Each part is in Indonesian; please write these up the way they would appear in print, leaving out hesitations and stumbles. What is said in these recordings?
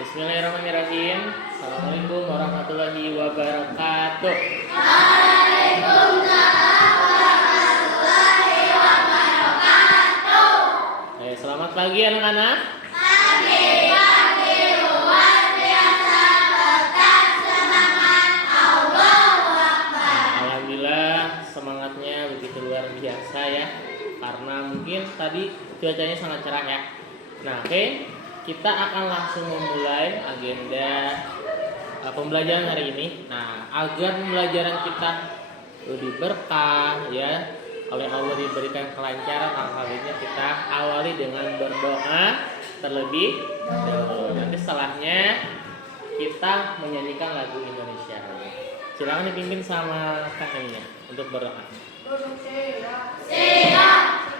Bismillahirrahmanirrahim. Assalamualaikum warahmatullahi wabarakatuh. Selamat pagi anak-anak. Alhamdulillah semangatnya begitu luar biasa ya. Karena mungkin tadi cuacanya sangat cerah ya. Nah, oke. Kita akan langsung memulai agenda pembelajaran hari ini. Nah, agar pembelajaran kita lebih berkah ya, oleh Allah diberikan kelancaran, alhamdulillah kita awali dengan berdoa terlebih dahulu. Nanti setelahnya kita menyanyikan lagu Indonesia. Silakan dipimpin sama Kak Ania untuk berdoa. Siap.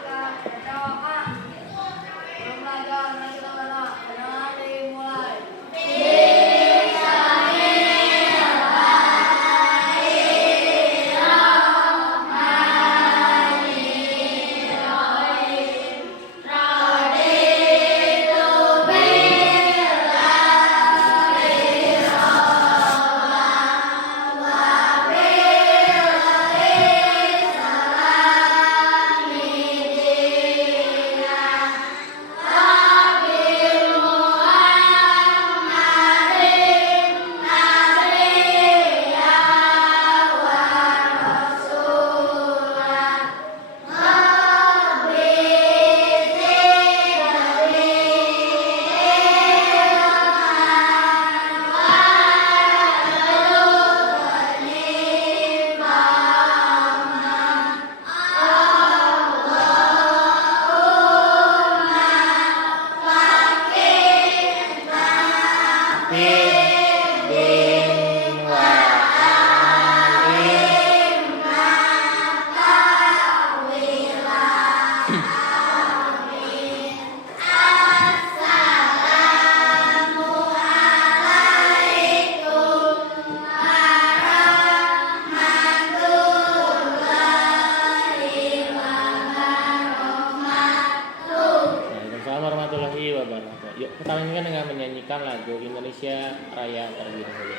Yuk kita lanjutkan dengan menyanyikan lagu Indonesia Raya terlebih dahulu.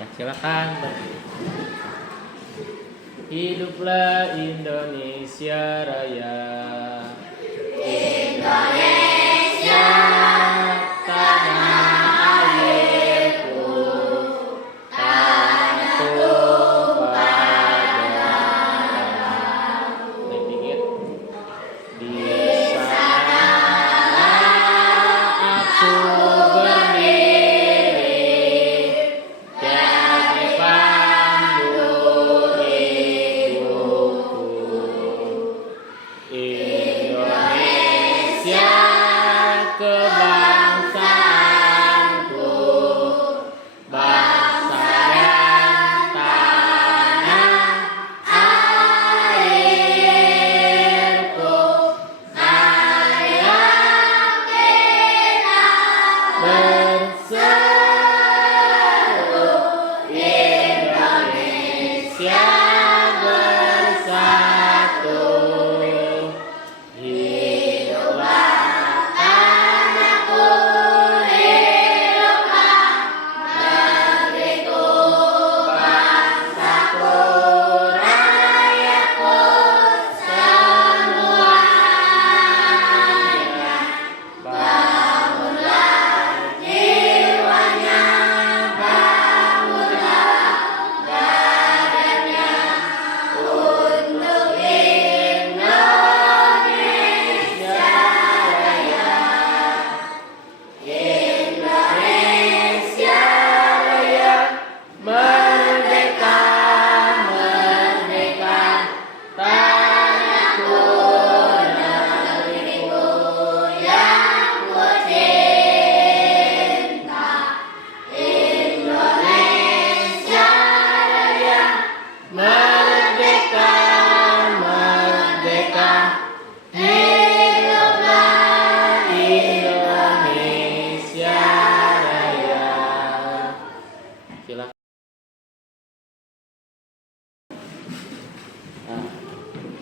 Ya, silakan. Hiduplah Indonesia Raya. Indonesia tanah airku, tanah tumpah dikit di sana aku berdiri jadi pandu hidupku. Indonesia kebangsaanku, bangsa dan tanah airku. Ayo kita berseru, Indonesia bersatu. Hiduplah tanahku, hiduplah negeriku, bangsaku, rakyatku semuanya. Bangunlah jiwanya, bangunlah badannya untuk Indonesia Raya. Indonesia Raya, merdeka, merdeka, tanahku, negeriku yang kucinta. Indonesia Raya, merdeka, merdeka, hiduplah Indonesia Raya. Silakan.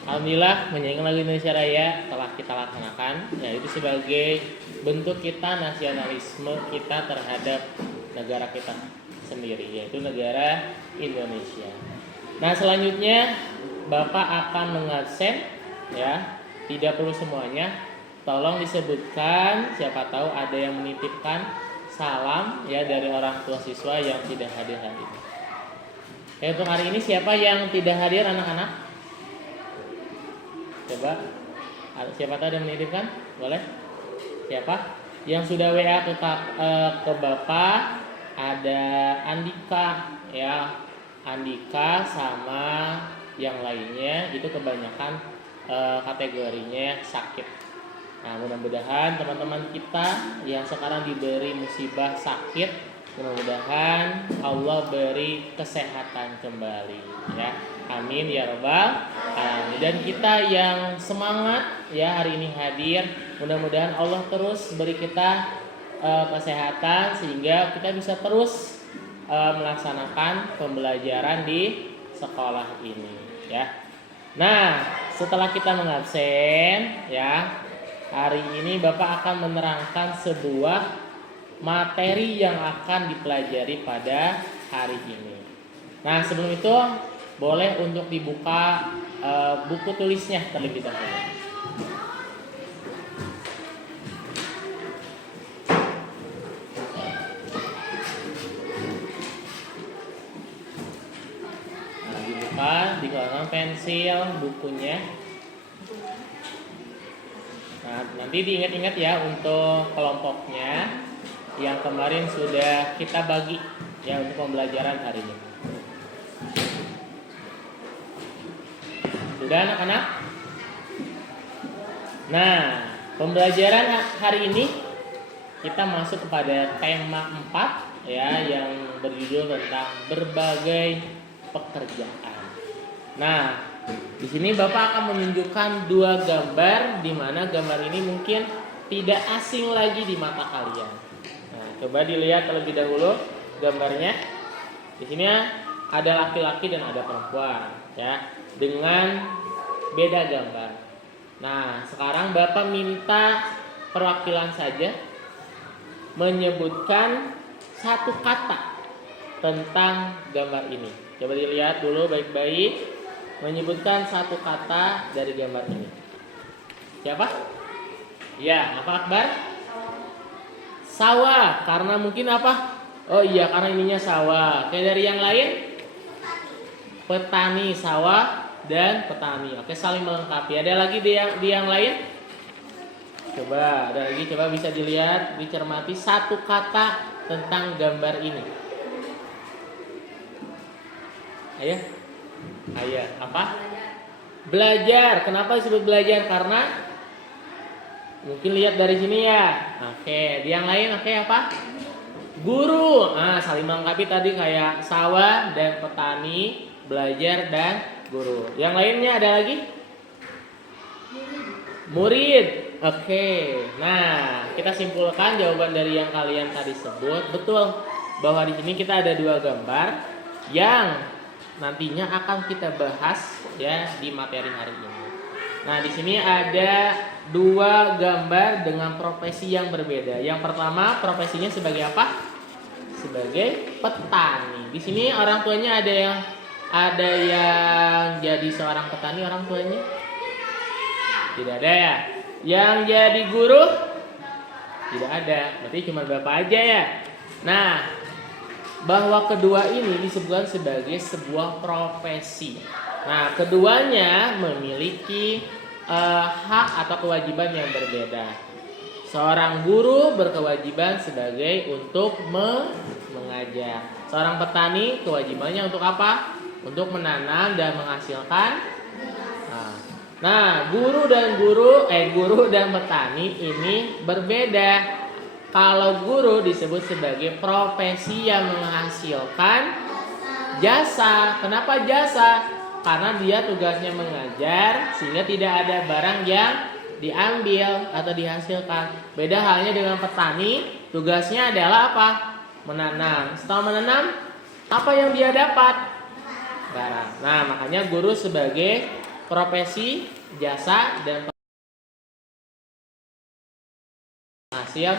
Alhamdulillah menyanyikan lagu Indonesia Raya telah kita laksanakan, yaitu sebagai bentuk kita nasionalisme kita terhadap negara kita sendiri, yaitu negara Indonesia. Nah, selanjutnya Bapak akan mengabsen ya, tidak perlu semuanya. Tolong disebutkan, siapa tahu ada yang menitipkan salam ya dari orang tua siswa yang tidak hadir hari ini. Untuk hari ini siapa yang tidak hadir anak-anak? Coba, siapa tahu ada yang menitipkan? Boleh? Siapa? Yang sudah WA ke Bapak ada Andika ya, Andika sama yang lainnya itu kebanyakan kategorinya sakit. Nah, mudah-mudahan teman-teman kita yang sekarang diberi musibah sakit, mudah-mudahan Allah beri kesehatan kembali ya. Amin ya rabbal alamin. Dan kita yang semangat ya hari ini hadir, mudah-mudahan Allah terus beri kita kesehatan sehingga kita bisa terus melaksanakan pembelajaran di sekolah ini ya. Nah, setelah kita mengabsen ya, hari ini Bapak akan menerangkan sebuah materi yang akan dipelajari pada hari ini. Nah, sebelum itu boleh untuk dibuka buku tulisnya terlebih dahulu. Nah, dibuka, dikeluarkan pensil, bukunya. Nah, nanti diingat-ingat ya untuk kelompoknya yang kemarin sudah kita bagi ya untuk pembelajaran hari ini. Sudah anak-anak? Nah, pembelajaran hari ini kita masuk kepada tema 4 ya yang berjudul tentang berbagai pekerjaan. Nah, di sini Bapak akan menunjukkan 2 gambar, di mana gambar ini mungkin tidak asing lagi di mata kalian. Nah, coba dilihat terlebih dahulu gambarnya. Di sini ada laki-laki dan ada perempuan, ya, dengan beda gambar. Nah, sekarang Bapak minta perwakilan saja menyebutkan satu kata tentang gambar ini. Coba dilihat dulu baik-baik. Menyebutkan satu kata dari gambar ini. Siapa? Ya, apa Akbar? Sawah. Karena mungkin apa? Oh iya, karena ininya sawah. Oke, dari yang lain? Petani, sawah dan petani. Oke, saling melengkapi. Ada lagi di yang lain? Coba, ada lagi. Coba bisa dilihat, dicermati satu kata tentang gambar ini. Ayo. Ayo, apa? Belajar. Kenapa disebut belajar? Karena mungkin lihat dari sini ya. Oke, di yang lain oke apa? Guru. Nah, saling melengkapi tadi kayak sawah dan petani, belajar dan guru. Yang lainnya ada lagi? Murid. Oke. Nah, kita simpulkan jawaban dari yang kalian tadi sebut betul bahwa di sini kita ada 2 gambar yang nantinya akan kita bahas ya di materi hari ini. Nah, di sini ada 2 gambar dengan profesi yang berbeda. Yang pertama, profesinya sebagai apa? Sebagai petani. Di sini orang tuanya ada yang jadi seorang petani orang tuanya? Tidak ada ya. Yang jadi guru? Tidak ada. Berarti cuma Bapak aja ya. Nah, bahwa kedua ini disebutkan sebagai sebuah profesi. Nah, keduanya memiliki hak atau kewajiban yang berbeda. Seorang guru berkewajiban sebagai untuk mengajar. Seorang petani kewajibannya untuk apa? Untuk menanam dan menghasilkan. Nah, guru dan petani ini berbeda. Kalau guru disebut sebagai profesi yang menghasilkan jasa. Kenapa jasa? Karena dia tugasnya mengajar sehingga tidak ada barang yang diambil atau dihasilkan. Beda halnya dengan petani, tugasnya adalah apa? Menanam. Setelah menanam, apa yang dia dapat? Barang. Nah, makanya guru sebagai profesi jasa dan hasil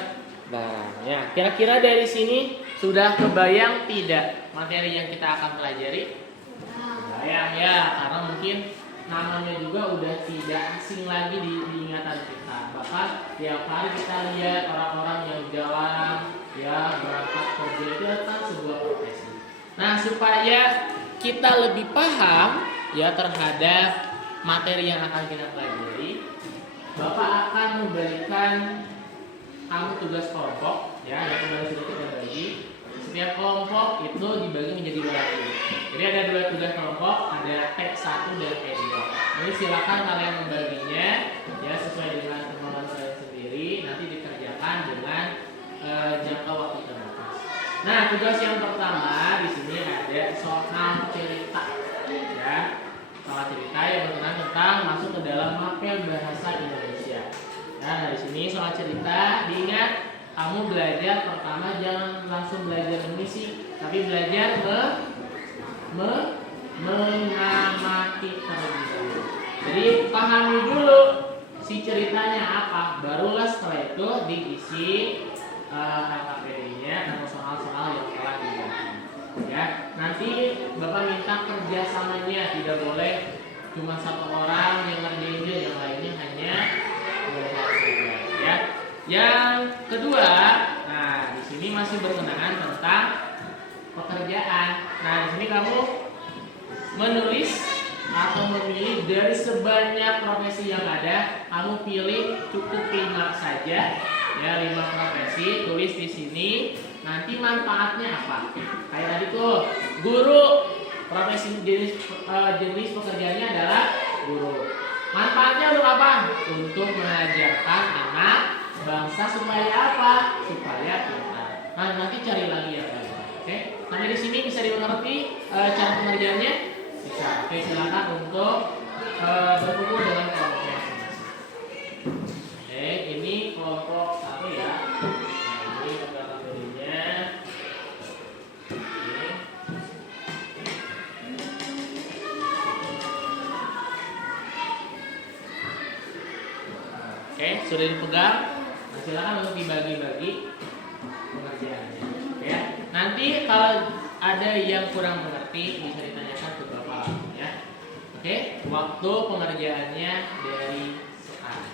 barangnya. Kira-kira dari sini sudah kebayang tidak materi yang kita akan pelajari? Kebayang ya, karena mungkin namanya juga udah tidak asing lagi di ingatan kita. Bahkan tiap hari kita lihat orang-orang yang jalan ya berangkat kerja itu adalah sebuah profesi. Nah, supaya kita lebih paham ya terhadap materi yang akan kita pelajari, Bapak akan memberikan kamu tugas kelompok ya, ada kembali sudah kita bagi. Setiap kelompok itu dibagi menjadi 2 tim. Jadi ada 2 tugas kelompok, ada T1 dan T2. Jadi silakan kalian membaginya ya sesuai dengan kemampuan kalian sendiri, nanti dikerjakan dengan jangka waktu terbatas. Nah, tugas yang pertama di sini ada soal cerita ya. Soal cerita yang berkenaan tentang masuk ke dalam mapel bahasa Indonesia. Nah, di sini soal cerita, diingat kamu belajar pertama jangan langsung belajar mengisi, tapi belajar mengamati terlebih dahulu. Jadi pahami dulu si ceritanya apa, barulah setelah itu diisi LKPD-nya atau soal-soal yang telah dibagi. Ya, nanti Bapak minta kerjasamanya, tidak boleh cuma 1 orang yang ngerjain, yang lainnya hanya belajar saja. Ya. Yang kedua, nah di sini masih berkenaan tentang pekerjaan. Nah di sini kamu menulis atau memilih dari sebanyak profesi yang ada, kamu pilih cukup 5 saja, ya 5 profesi, tulis di sini. Nanti manfaatnya apa? Kayak tadi tuh, guru, profesi jenis pekerjaannya adalah guru. Manfaatnya untuk apa? Untuk mengajarkan anak bangsa supaya apa? Supaya pintar. Nah, nanti cari lagi ya, Pak. Oke, sampai di sini bisa dimengerti cara pengerjaannya? Bisa. Oke, silakan untuk berkumpul dengan kelompok masing-masing. Oke, ini kelompok 1 ya. Nah, ini kategorinya. Oke, sudah dipegang. Nah, silakan untuk dibagi-bagi pengerjaannya. Ya. Nanti kalau ada yang kurang mengerti bisa ditanyakan ke Bapak ya. Oke, waktu pengerjaannya dari sekarang.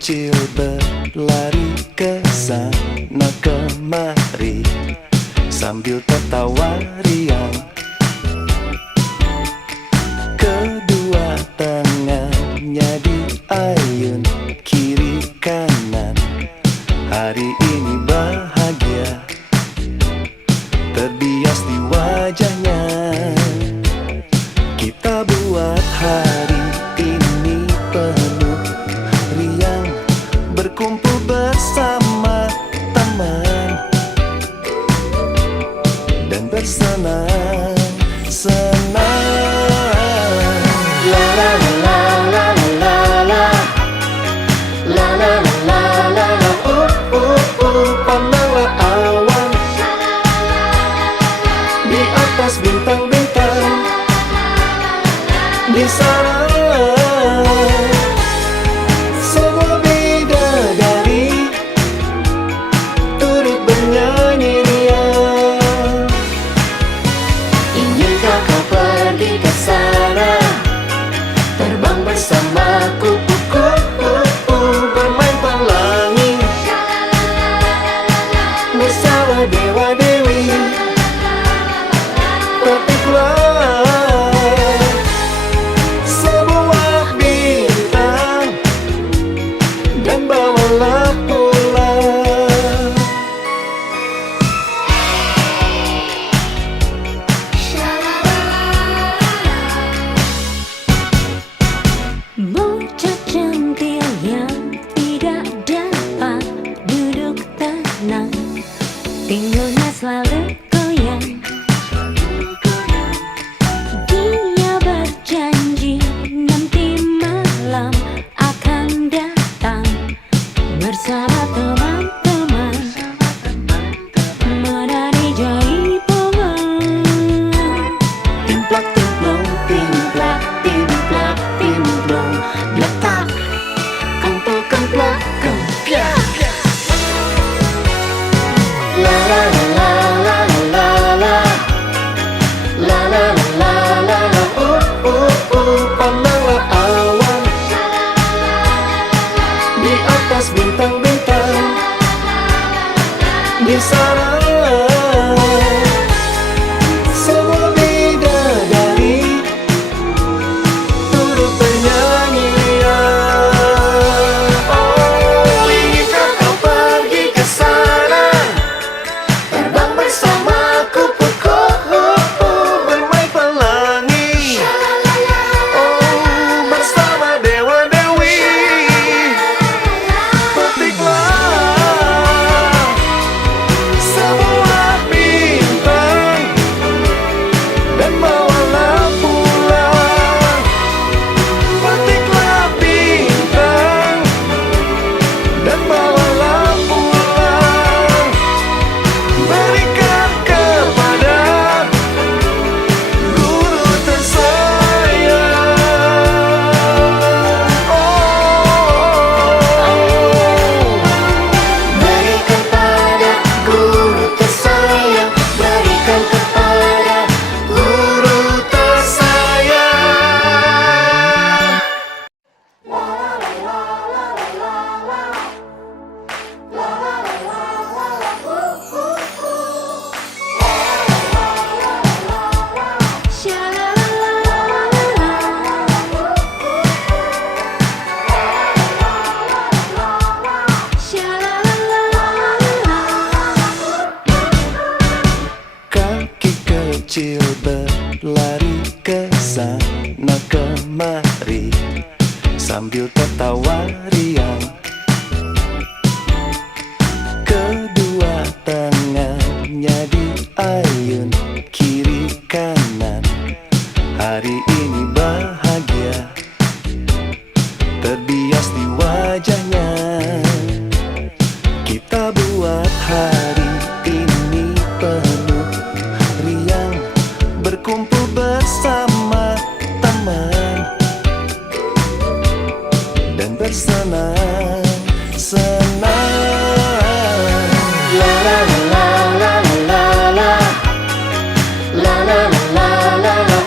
Kecil berlari ke sana kemari sambil tertawa riang. Kedua tangannya diayun kiri kanan. Hari ini bahagia terbias di wajahnya. Kita buat hari ini penuh riang, berkumpul bersama teman dan bersenang-senang. La la la la la la la la la la la pandanglah awan di atas bintang-bintang di sana. Semua bidadari turut bernyanyi riang. Inginkah kau pergi ke sana, terbang bersamaku, bermain pelangi bersama dewa-dewi. Petiklah sebuah bintang dan bawalah pulang. Bocah centil yang tidak dapat duduk Pinggulnya selalu goyang. Dia berjanji nanti malam akan datang bersama teman-teman menari jaipongan. Timplak timplong, timplak timplak timplong, letak kempel kemplak kempyak. La la la la la la la la la la la pandanglah awan di atas bintang-bintang di sana. Semua bidadari turut bernyanyian. Oh, inginkah kau pergi ke sana, terbang bersamaku, pukul bermain pelangi. Oh, bersama dewa-dewi, petiklah semua bintang dan bawalah pulang. Petiklah bintang dan bawalah pulang. Berikan kepada guru tersayang. Berikan pada guru tersayang, berikan kepada guru tersayang. Kaki kecil berlari ke sana kemari sambil tertawa riang. Kedua tangannya diayun kiri kanan. Hari ini bahagia terbias di wajahnya. Kita buat hari ini penuh riang, berkumpul bersama teman dan bersenang-senang. La la la la la la la la la la la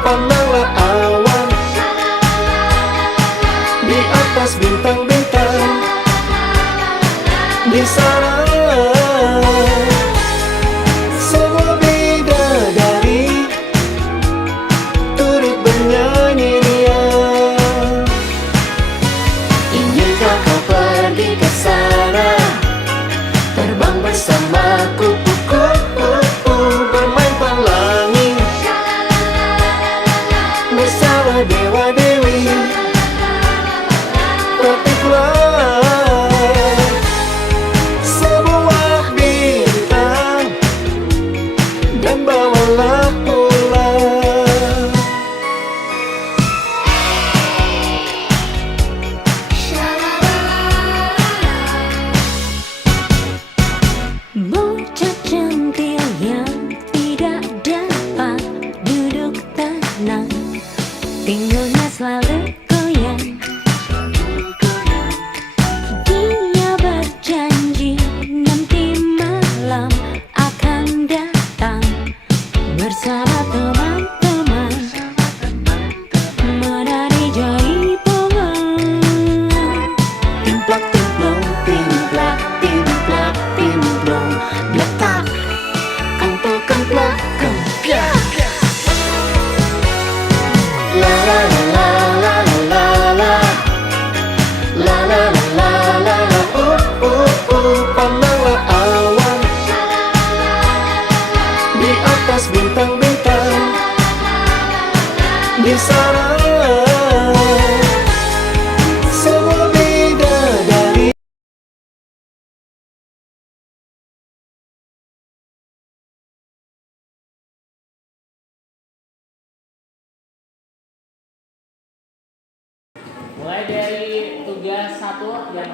pandanglah awan di atas bintang-bintang di sana. Semua bidadari turut bernyanyi riang. Inginkah kau pergi ke sana, terbang bersamaku, pukul bermain pelangi bersama dewa-dewi, petiklah semua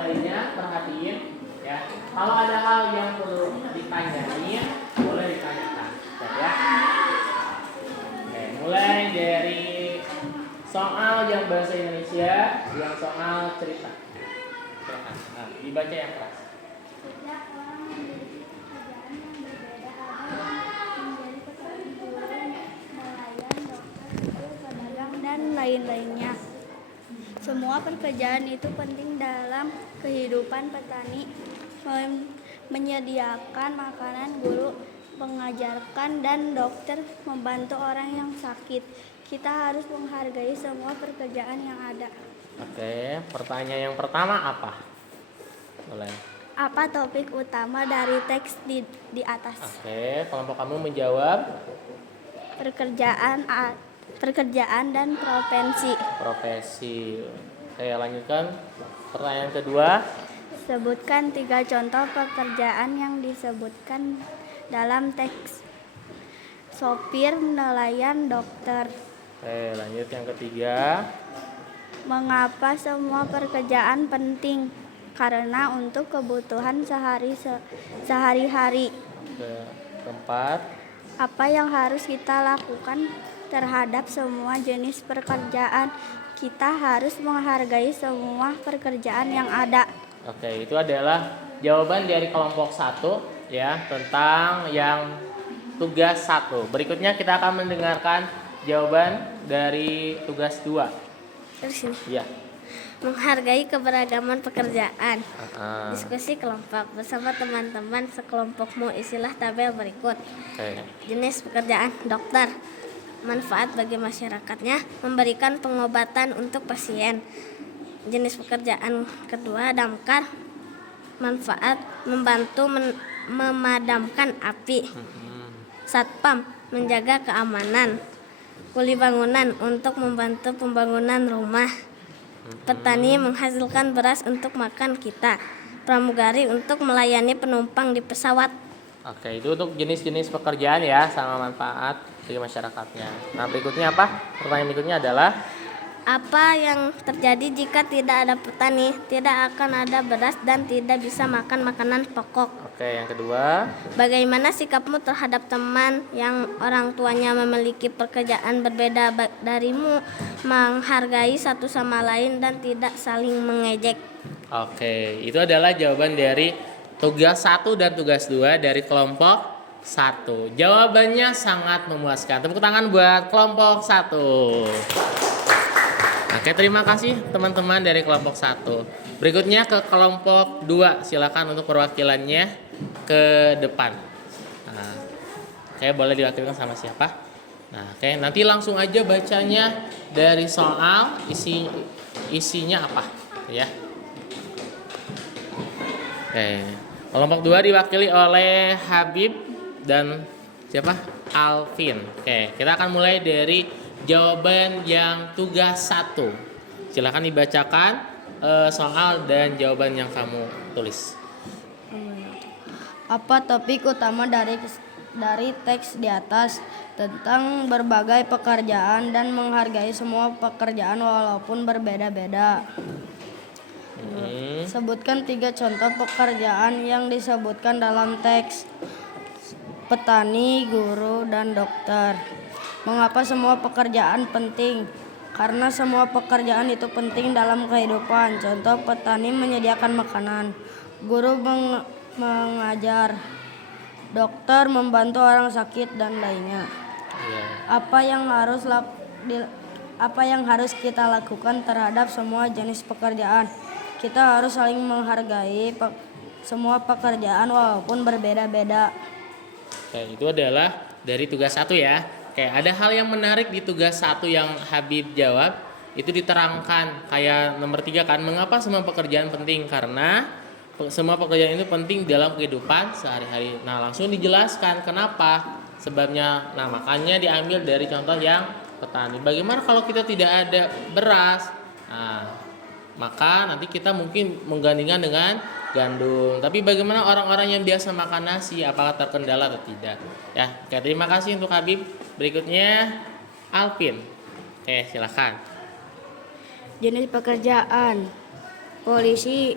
lainnya perhatiin ya. Kalau ada hal yang perlu ditanyain, boleh ditanyakan. Siap ya. Oke, mulai dari soal yang bahasa Indonesia, yang soal cerita. Silakan. Nah, dibaca yang keras. Setiap orang memiliki pekerjaan yang berbeda, ada menjadi petani, guru, nelayan, dokter, pedagang, dan lain-lainnya. Semua pekerjaan itu penting dalam kehidupan petani, menyediakan makanan, guru, mengajarkan, dan dokter membantu orang yang sakit. Kita harus menghargai semua pekerjaan yang ada. Oke, pertanyaan yang pertama apa? Boleh. Apa topik utama dari teks di atas? Oke, kelompok kamu menjawab Pekerjaan dan profesi. profesi. Oke, lanjutkan. Pertanyaan kedua. Sebutkan 3 contoh pekerjaan yang disebutkan dalam teks. Sopir, nelayan, dokter. Oke, lanjut yang ketiga. Mengapa semua pekerjaan penting? Karena untuk kebutuhan sehari-hari. Oke, keempat. Apa yang harus kita lakukan terhadap semua jenis pekerjaan? Kita harus menghargai semua pekerjaan yang ada. Oke, itu adalah jawaban dari kelompok 1 ya, tentang yang tugas 1. Berikutnya kita akan mendengarkan jawaban dari tugas 2. Terus ini. Ya. Menghargai keberagaman pekerjaan. Ah, Diskusi kelompok bersama teman-teman sekelompokmu, isilah tabel berikut. Oke. Jenis pekerjaan dokter, manfaat bagi masyarakatnya, memberikan pengobatan untuk pasien. Jenis pekerjaan kedua, damkar, manfaat membantu memadamkan api. Satpam, menjaga keamanan. Kuli bangunan, untuk membantu pembangunan rumah. Petani, menghasilkan beras untuk makan kita. Pramugari, untuk melayani penumpang di pesawat. Oke, itu untuk jenis-jenis pekerjaan ya, sama manfaat bagi masyarakatnya. Nah, berikutnya apa? Pertanyaan berikutnya adalah Apa yang terjadi jika tidak ada petani? Tidak akan ada beras dan tidak bisa makan makanan pokok. oke, yang kedua. Bagaimana sikapmu terhadap teman yang orang tuanya memiliki pekerjaan berbeda darimu? Menghargai satu sama lain dan tidak saling mengejek. Oke, itu adalah jawaban dari tugas 1 dan tugas 2 dari kelompok 1. Jawabannya sangat memuaskan. Tepuk tangan buat kelompok 1. Oke, terima kasih teman-teman dari kelompok 1. Berikutnya ke kelompok 2. Silakan untuk perwakilannya ke depan. Nah, oke, boleh diwakilkan sama siapa? Nah, oke, nanti langsung aja bacanya dari soal isinya apa, ya. Oke, kelompok 2 diwakili oleh Habib dan siapa? Alvin. Oke, kita akan mulai dari jawaban yang tugas 1. Silakan dibacakan soal dan jawaban yang kamu tulis. Apa topik utama dari teks di atas? Tentang berbagai pekerjaan dan menghargai semua pekerjaan walaupun berbeda-beda. Sebutkan 3 contoh pekerjaan yang disebutkan dalam teks. Petani, guru, dan dokter. Mengapa semua pekerjaan penting? Karena semua pekerjaan itu penting dalam kehidupan. Contoh, petani menyediakan makanan, guru mengajar, dokter membantu orang sakit, dan lainnya. Apa yang harus kita lakukan terhadap semua jenis pekerjaan? Kita harus saling menghargai semua pekerjaan walaupun berbeda-beda. Oke, itu adalah dari tugas 1 ya. Oke, ada hal yang menarik di tugas 1 yang Habib jawab. Itu diterangkan kayak nomor 3 kan. Mengapa semua pekerjaan penting? Karena semua pekerjaan itu penting dalam kehidupan sehari-hari. Nah, langsung dijelaskan kenapa sebabnya. Nah, makanya diambil dari contoh yang petani. Bagaimana kalau kita tidak ada beras? Nah, maka nanti kita mungkin menggantikan dengan gandum. Tapi bagaimana orang-orang yang biasa makan nasi, apakah terkendala atau tidak? Ya, oke, terima kasih untuk Habib. Berikutnya Alvin. Oke, silakan. Jenis pekerjaan: polisi,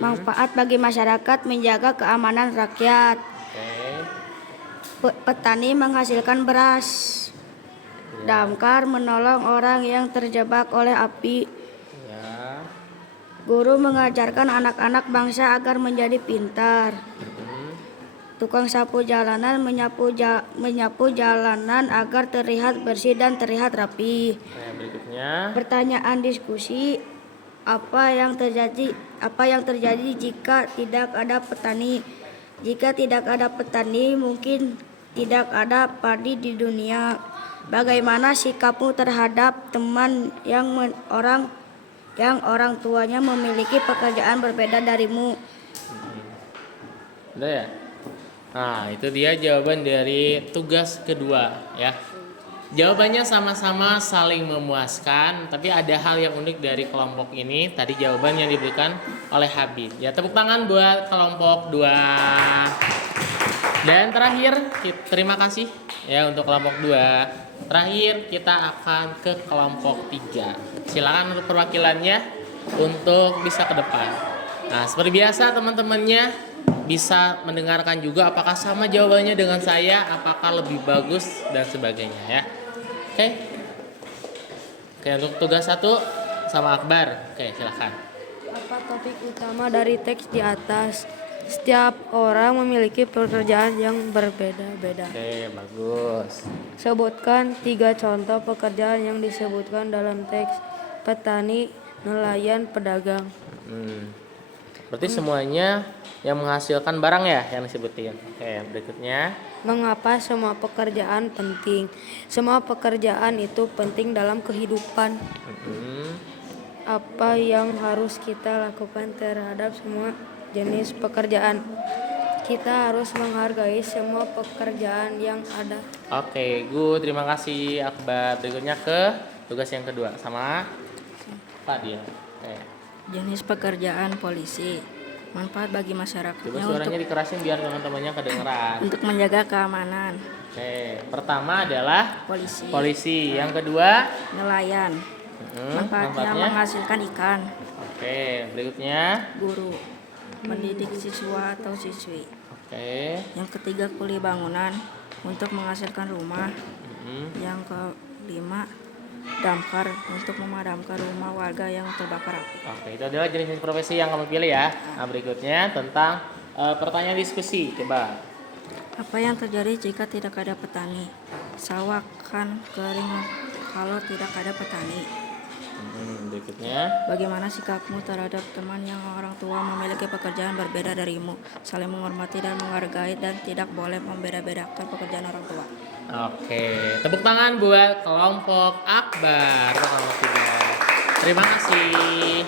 Manfaat bagi masyarakat menjaga keamanan rakyat. Oke. Petani menghasilkan beras. Damkar menolong orang yang terjebak oleh api. Ya. Guru mengajarkan anak-anak bangsa agar menjadi pintar. Tukang sapu jalanan menyapu jalanan agar terlihat bersih dan terlihat rapi. Nah, berikutnya. Pertanyaan diskusi, apa yang terjadi jika tidak ada petani? Jika tidak ada petani, mungkin tidak ada padi di dunia. Bagaimana sikapmu terhadap teman yang orang tuanya memiliki pekerjaan berbeda darimu? Udah ya? Nah, itu dia jawaban dari tugas kedua ya. Jawabannya sama-sama saling memuaskan, tapi ada hal yang unik dari kelompok ini. Tadi jawaban yang diberikan oleh Habib. Ya, tepuk tangan buat kelompok 2. Dan terakhir, terima kasih ya untuk kelompok 2. Terakhir kita akan ke kelompok 3. Silakan untuk perwakilannya untuk bisa ke depan. Nah, seperti biasa teman-temannya bisa mendengarkan juga apakah sama jawabannya dengan saya, apakah lebih bagus dan sebagainya ya. Oke. Oke, untuk tugas 1 sama Akbar. Oke, silakan. Apa topik utama dari teks di atas? Setiap orang memiliki pekerjaan yang berbeda-beda. Oke, bagus. Sebutkan 3 contoh pekerjaan yang disebutkan dalam teks. Petani, nelayan, pedagang. Berarti semuanya yang menghasilkan barang ya yang disebutin. Oke, berikutnya. Mengapa semua pekerjaan penting? Semua pekerjaan itu penting dalam kehidupan. Apa yang harus kita lakukan terhadap semua jenis pekerjaan? Kita harus menghargai semua pekerjaan yang ada. Oke, good. Terima kasih Akbar. Berikutnya ke tugas yang kedua sama Fadil. Oke. Jenis pekerjaan polisi. Manfaat bagi Coba masyarakatnya suaranya dikerasin biar teman-temannya kedengeran. untuk menjaga keamanan. Oke, pertama adalah Polisi. polisi. Yang kedua, Nelayan. Manfaatnya menghasilkan ikan. Oke, berikutnya. Guru. Mendidik siswa atau siswi. Oke. Yang ketiga kuli bangunan untuk menghasilkan rumah. Yang kelima damkar untuk memadamkan rumah warga yang terbakar api. Oke, itu adalah jenis profesi yang kamu pilih ya. Nah, berikutnya tentang pertanyaan diskusi. Coba. Apa yang terjadi jika tidak ada petani? Sawah kan kering kalau tidak ada petani. Berikutnya. Bagaimana sikapmu terhadap teman yang orang tua memiliki pekerjaan berbeda darimu? Saling menghormati dan menghargai dan tidak boleh membeda-bedakan pekerjaan orang tua. Oke, tepuk tangan buat kelompok Akbar. Kelompok 3. Terima kasih.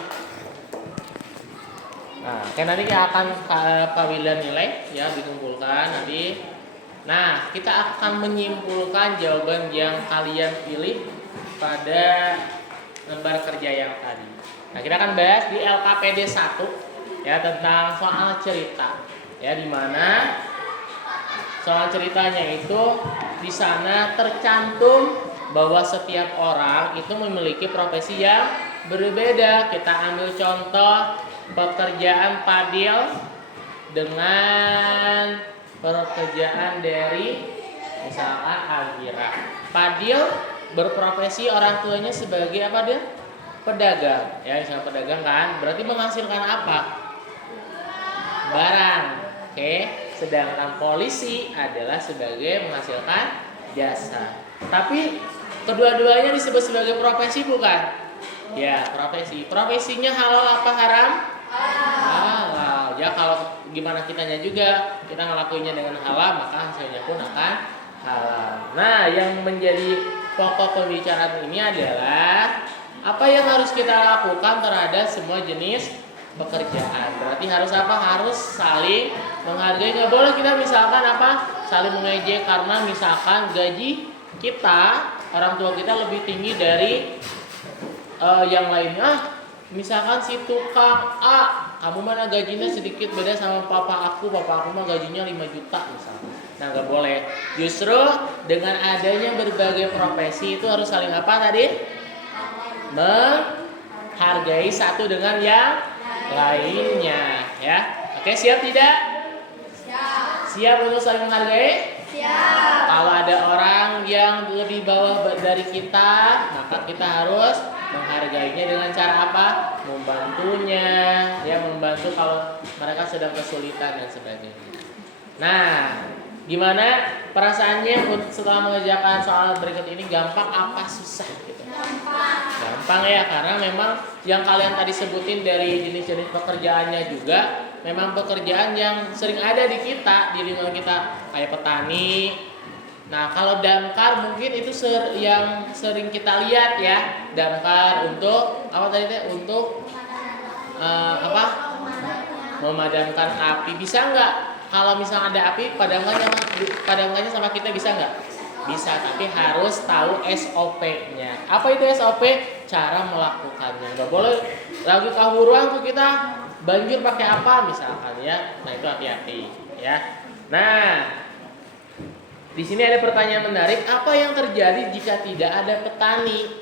Nah, oke, nanti kita akan pemilihan nilai ya dikumpulkan nanti. Nah, kita akan menyimpulkan jawaban yang kalian pilih pada lembar kerja yang tadi. Nah, kita akan bahas di LKPD 1 ya tentang soal cerita. Ya, di mana soal ceritanya itu di sana tercantum bahwa setiap orang itu memiliki profesi yang berbeda. Kita ambil contoh pekerjaan Fadil dengan pekerjaan dari misalkan Alvira. Fadil berprofesi orang tuanya sebagai apa dia? Pedagang. Ya, misalnya pedagang kan, berarti menghasilkan apa? Barang. Oke. Sedangkan polisi adalah sebagai menghasilkan jasa. Tapi kedua-duanya disebut sebagai profesi bukan? Ya, profesi. Profesinya halal apa haram? Halal. Ya, kalau gimana kitanya juga, kita ngelakuinnya dengan halal, maka hasilnya pun akan halal. Nah, yang menjadi pokok pembicaraan ini adalah apa yang harus kita lakukan terhadap semua jenis pekerjaan. Berarti harus apa? Harus saling menghargai. Nggak boleh kita misalkan apa? Saling mengejek karena misalkan gaji kita, orang tua kita lebih tinggi dari yang lainnya. Misalkan si tukang A, kamu mana gajinya sedikit beda sama papa aku mah gajinya 5 juta misalnya. Nah, nggak boleh. Justru dengan adanya berbagai profesi itu harus saling apa tadi? Menghargai satu dengan yang lainnya ya. Oke, siap tidak? Siap untuk saling menghargai? Siap. Kalau ada orang yang lebih bawah dari kita, maka kita harus menghargainya dengan cara apa? Membantunya, ya, membantu kalau mereka sedang kesulitan dan sebagainya. Nah, gimana perasaannya setelah mengerjakan soal berikut ini? Gampang apa susah gitu? Gampang ya, karena memang yang kalian tadi sebutin dari jenis-jenis pekerjaannya juga memang pekerjaan yang sering ada di kita, di lingkungan kita, kayak petani. Nah, kalau damkar mungkin itu yang sering kita lihat ya, damkar untuk apa tadi teh? Untuk apa? Memadamkan api. Bisa nggak? Kalau misalnya ada api, padamkannya sama kita bisa nggak? Bisa, tapi harus tahu SOP-nya. Apa itu SOP? Cara melakukannya. Nggak boleh lagi kahuruan tuh kita banjir pakai apa misalkan ya. Nah, itu hati-hati ya. Nah, di sini ada pertanyaan menarik. Apa yang terjadi jika tidak ada petani?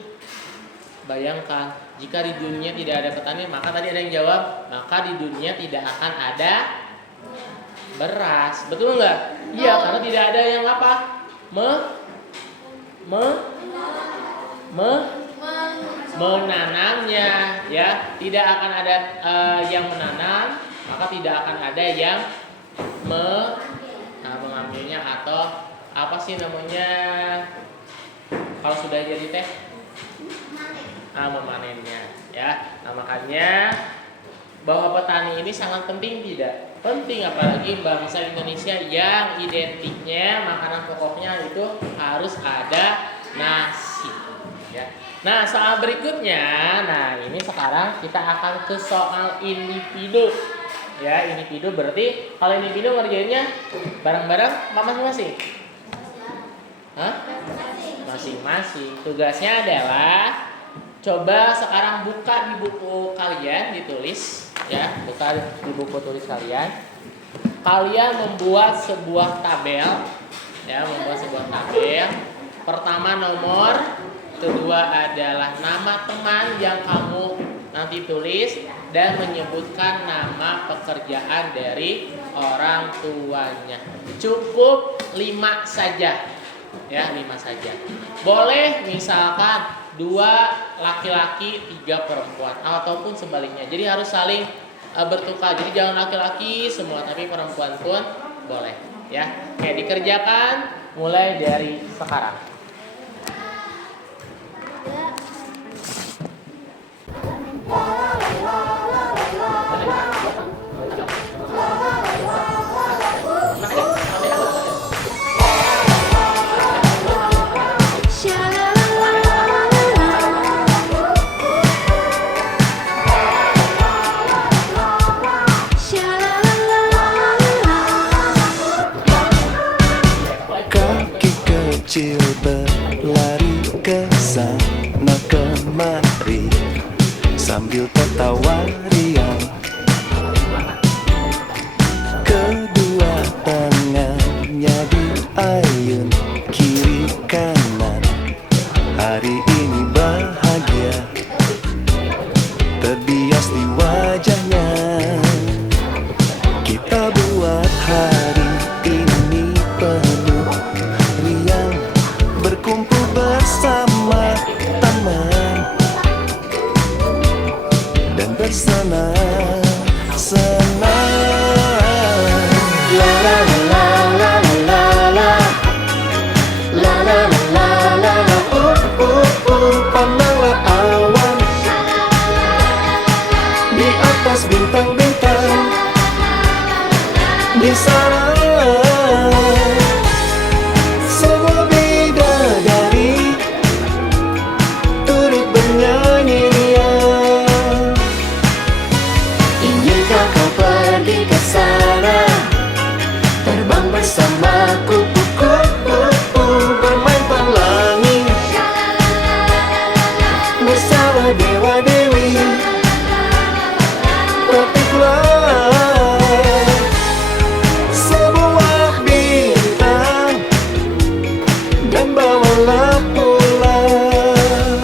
Bayangkan, jika di dunia tidak ada petani, maka tadi ada yang jawab, maka di dunia tidak akan ada beras. Betul nggak? Iya, karena tidak ada yang apa? Menanamnya ya. Tidak akan ada yang menanam, maka tidak akan ada yang mengambilnya atau apa sih namanya kalau sudah jadi teh? Memanennya ya. Nah, makanya bahwa petani ini sangat penting tidak? Penting, apalagi bangsa Indonesia yang identiknya makanan pokoknya itu harus ada nasi ya. Nah, soal berikutnya, nah ini sekarang kita akan ke soal individu ya. Individu berarti kalau individu ngerjainnya bareng-bareng apa masing-masing? Masing-masing. Tugasnya adalah coba sekarang buka di buku kalian, ditulis ya, buka di buku tulis kalian. Kalian membuat sebuah tabel ya, membuat sebuah tabel. Pertama nomor, kedua adalah nama teman yang kamu nanti tulis dan menyebutkan nama pekerjaan dari orang tuanya. Cukup 5 saja. Ya, 5 saja. Boleh misalkan 2 laki-laki 3 perempuan ataupun sebaliknya. Jadi harus saling bertukar. Jadi jangan laki-laki semua tapi perempuan pun boleh ya. Oke, dikerjakan mulai dari sekarang. Kaki kecil berlari ke sana kemari sambil tertawa riang. Kedua tangannya diayun kiri kanan. Hari ini bahagia terbias di wajahnya. Kita buat hari ini penuh riang, berkumpul bersama teman dan bersenang-senang. La la la la la la la la la la la pandanglah awan di atas bintang-bintang di sana. Semua bidadari turut bernyanyi riang. Inginkah kau pergi ke sana, terbang bersamaku, bermain pelangi bersama dewa-dewi. Petiklah sebuah bintang dan bawalah pulang.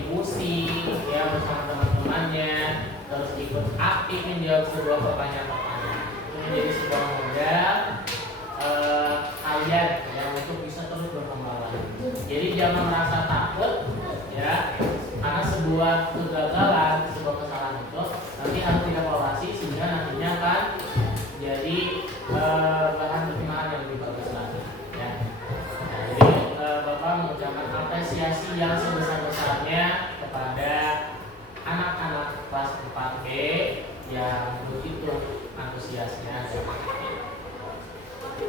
berdiskusi ya bersama teman-temannya, terus ikut aktif menjawab sebuah pertanyaan-pertanyaan. Itu menjadi sebuah modal kalian yang untuk bisa terus berkembang lagi. Jadi jangan merasa takut ya, karena sebuah kegagalan, sebuah kesalahan itu nanti harus dievaluasi sehingga nantinya akan jadi bahan pertimbangan yang lebih bagus lagi ya. Nah, jadi Bapak mengucapkan apresiasi yang sebesar-besarnya kepada anak-anak kelas 4B yang begitu antusiasnya.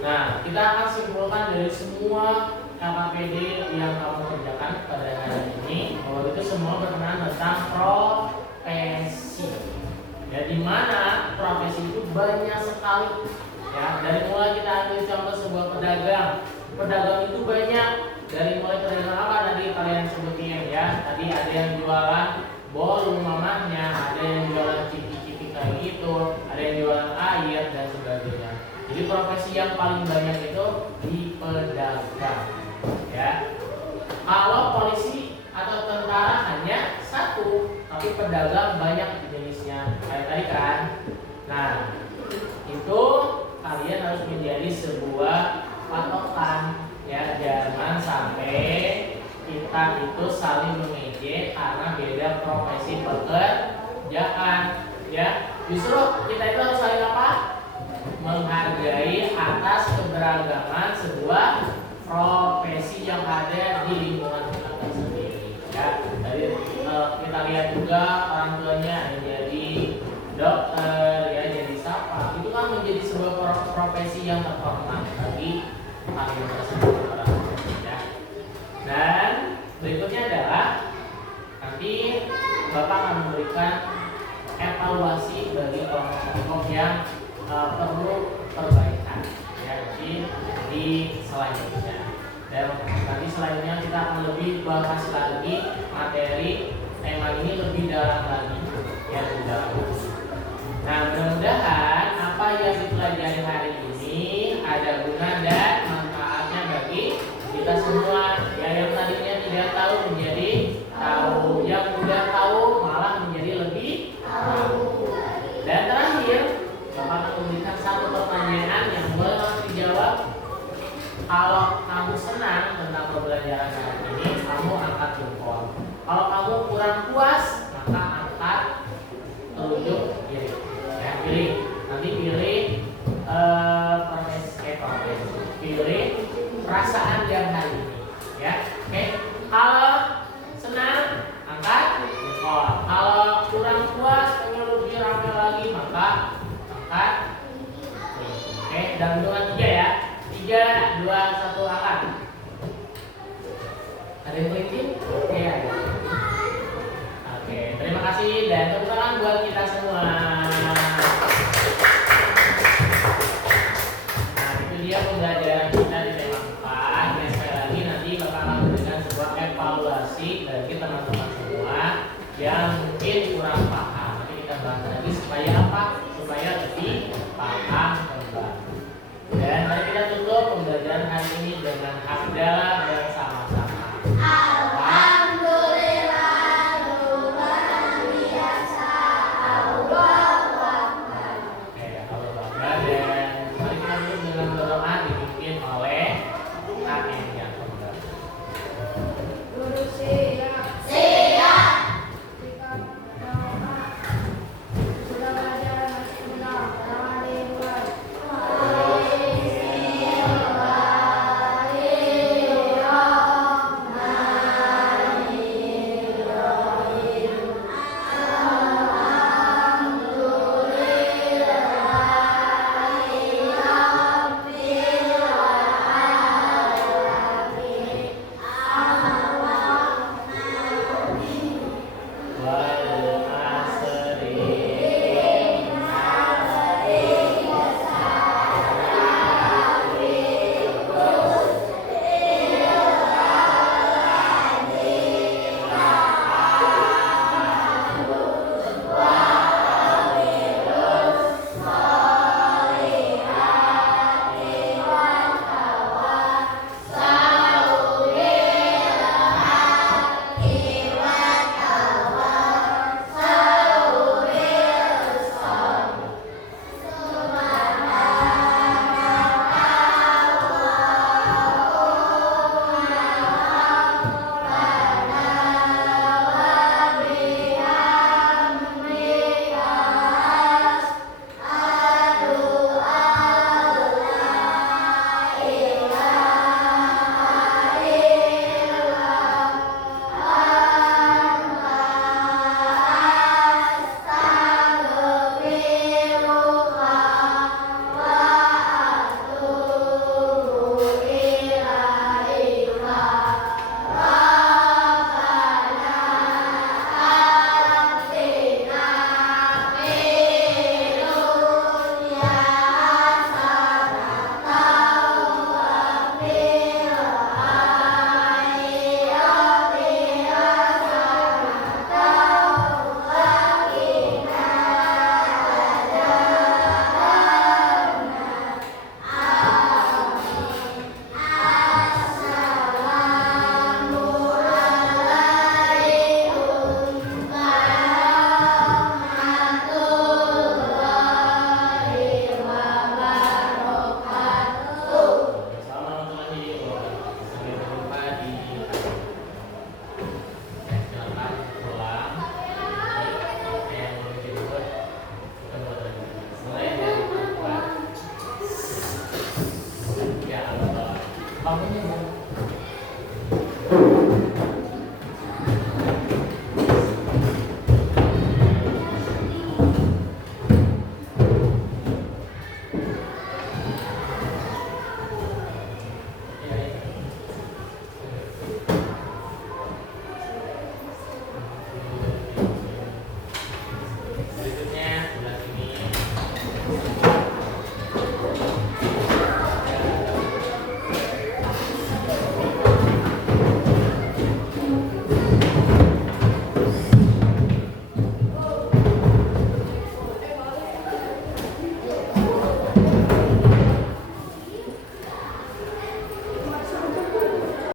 Nah, kita akan simpulkan dari semua KKPD yang kamu kerjakan pada hari ini bahwa itu semua berkenaan tentang profesi. Ya, di mana profesi itu banyak sekali. Ya, dari mulai kita ambil contoh sebuah pedagang. Pedagang itu banyak. Dari mulai pedagang apa tadi kalian sebutin ya. Tadi ada yang jualan bolu mamahnya, ada yang jualan cipi-cipi kayak gitu, ada yang jualan air dan sebagainya. Jadi profesi yang paling banyak itu di pedagang. Ya, kalau polisi atau tentara hanya satu, tapi pedagang banyak jenisnya kayak tadi kan. Nah, itu kalian harus menjadi sebuah patokan ya, jangan sampai kita itu saling mengejek karena beda profesi pekerjaan ya. Justru kita itu harus saling apa? Menghargai atas keberagaman sebuah profesi yang ada di lingkungan kita sendiri ya. Jadi kita lihat juga orang tuanya yang jadi dokter ya, jadi siapa, itu kan menjadi sebuah profesi yang terhormat bagi kalian tersebut orang ya. Dan berikutnya adalah nanti Bapak akan memberikan evaluasi bagi kelompok-kelompok yang perlu perbaikan ya, di selanjutnya. Dan nanti selanjutnya kita akan lebih bahas lagi materi tema ini lebih dalam lagi ya, lebih dalam. Nah, mudah-mudahan apa yang dipelajari hari ini ada guna dan manfaatnya bagi kita semua ya, yang tadinya tidak tahu menjadi tahu, yang udah tahu malah menjadi lebih tahu. Dan terakhir Bapak akan memberikan satu pertanyaan yang boleh langsung dijawab. Kalau kamu senang tentang pembelajaran hari ini, kamu angkat jempol. Kalau kamu kurang puas, maka angkat telunjuk kiri. Ya, pilih. Nanti pilih pilih perasaan yang hari ini. Ya, oke. Kalau senang, angkat jempol. Kalau kurang puas, pengen lebih ramai lagi, maka angkat. Oke, dalam hitungan 3 ya. 3, 2, 1, angkat. Ada yang kelingking? Oke, ada. Oke, terima kasih dan tepuk tangan buat kita semua. Nah, itu dia pembelajaran kita di tema 4. Dan sekali lagi nanti Bapak akan memberikan sebuah evaluasi bagi teman-teman semua yang mungkin kurang